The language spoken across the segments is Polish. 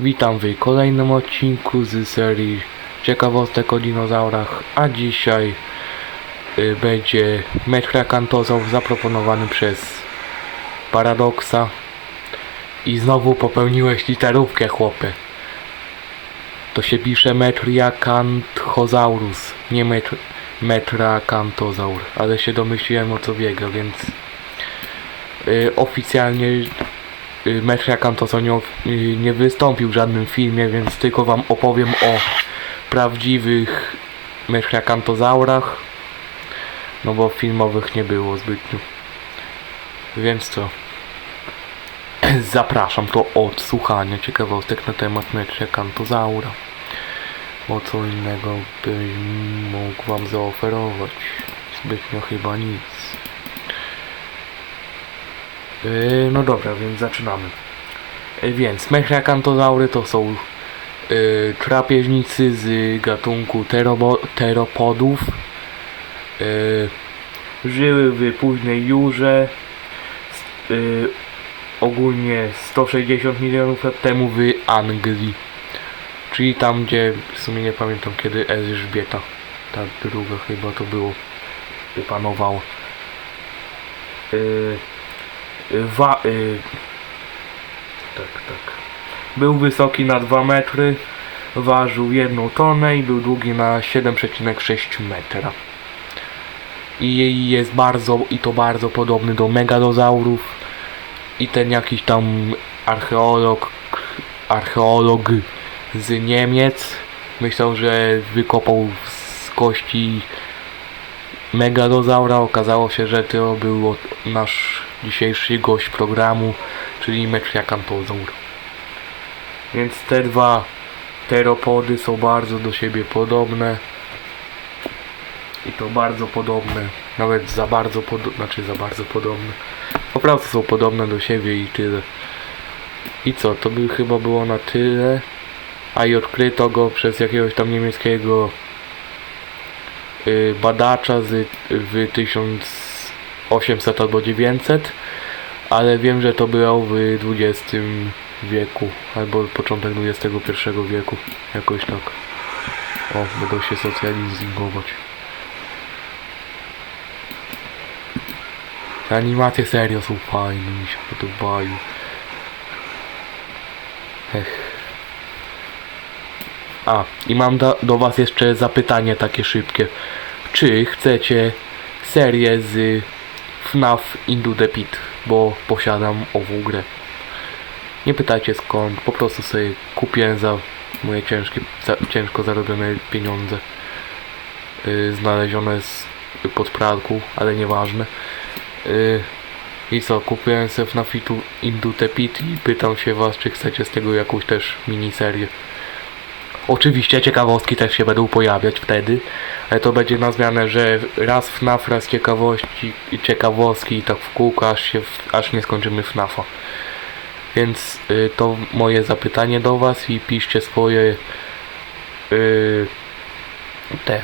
Witam w kolejnym odcinku z serii ciekawostek o dinozaurach, a dzisiaj y, będzie metrakantozaur zaproponowany przez Paradoksa i znowu popełniłeś literówkę chłopie. To się pisze Metriacanthosaurus, nie metr Metracantozaur, ale się domyśliłem o co biega, więc y, oficjalnie y, Metriacantosaur nie, y, nie wystąpił w żadnym filmie, więc tylko wam opowiem o prawdziwych Metriacantozaurach, no bo filmowych nie było zbytnio. Więc co? Zapraszam do odsłuchania ciekawostek na temat Metriacantozaura. Bo co innego bym mógł wam zaoferować? Zbytnio chyba nic. Yy, no dobra, więc zaczynamy. Yy, więc metriakantozaury to są yy, drapieżnicy z gatunku teropodów. Yy, żyły w późnej jurze. Yy, ogólnie 160 milionów lat temu w Anglii. Czyli tam, gdzie w sumie nie pamiętam kiedy Elżbieta, ta druga chyba to było, panowała. Yy, Wa... Y... Tak, tak. Był wysoki na 2 metry, ważył 1 tonę i był długi na 7,6 metra. I jest bardzo, i to bardzo podobny do megalozaurów. I ten jakiś tam archeolog, archeolog z Niemiec myślał, że wykopał z kości megalozaura. Okazało się, że to był nasz dzisiejszy gość programu, czyli Metriacantozaur. Więc te dwa teropody są bardzo do siebie podobne. I to bardzo podobne, nawet za bardzo podobne, znaczy za bardzo podobne. Po prostu są podobne do siebie i tyle. I co, to by chyba było na tyle. A i odkryto go przez jakiegoś tam niemieckiego y, badacza z, w 1800 albo 900, ale wiem, że to było w XX wieku albo początek XXI wieku, jakoś tak. O, będą się socjalizować. Te animacje serio są fajne, mi się podobają. Ech. A, i mam do, do was jeszcze zapytanie takie szybkie. Czy chcecie serię z FNAF Into the Pit? Bo posiadam ową grę. Nie pytajcie skąd, po prostu sobie kupię za moje ciężkie, za, ciężko zarobione pieniądze. Yy, znalezione z, pod pralką, ale nieważne. Yy, I co, kupiłem sobie FNAF Into the Pit i pytam się was, czy chcecie z tego jakąś też miniserię. Oczywiście ciekawostki też się będą pojawiać wtedy, ale to będzie na zmianę, że raz FNAF, raz ciekawości, ciekawostki i tak w kółko, aż, się, aż nie skończymy FNAFa. Więc y, to moje zapytanie do Was i piszcie swoje y, te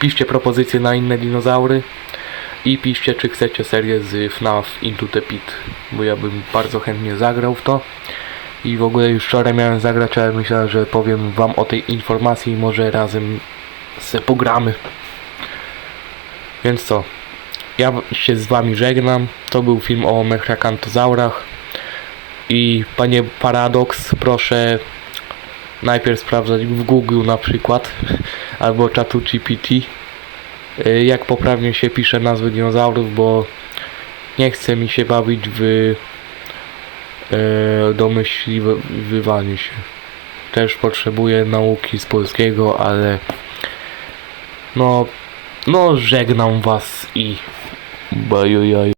piszcie propozycje na inne dinozaury i piszcie czy chcecie serię z FNAF Into the Pit, bo ja bym bardzo chętnie zagrał w to. I w ogóle już wczoraj miałem zagrać, ale myślałem, że powiem wam o tej informacji i może razem se pogramy. Więc co? Ja się z wami żegnam. To był film o mechakantozaurach. I panie Paradox, proszę najpierw sprawdzać w Google na przykład albo czatu GPT y, jak poprawnie się pisze nazwy dinozaurów, bo nie chce mi się bawić w e, domyśliwywanie się. Też potrzebuję nauki z polskiego, ale no, no żegnam was i bajujaj.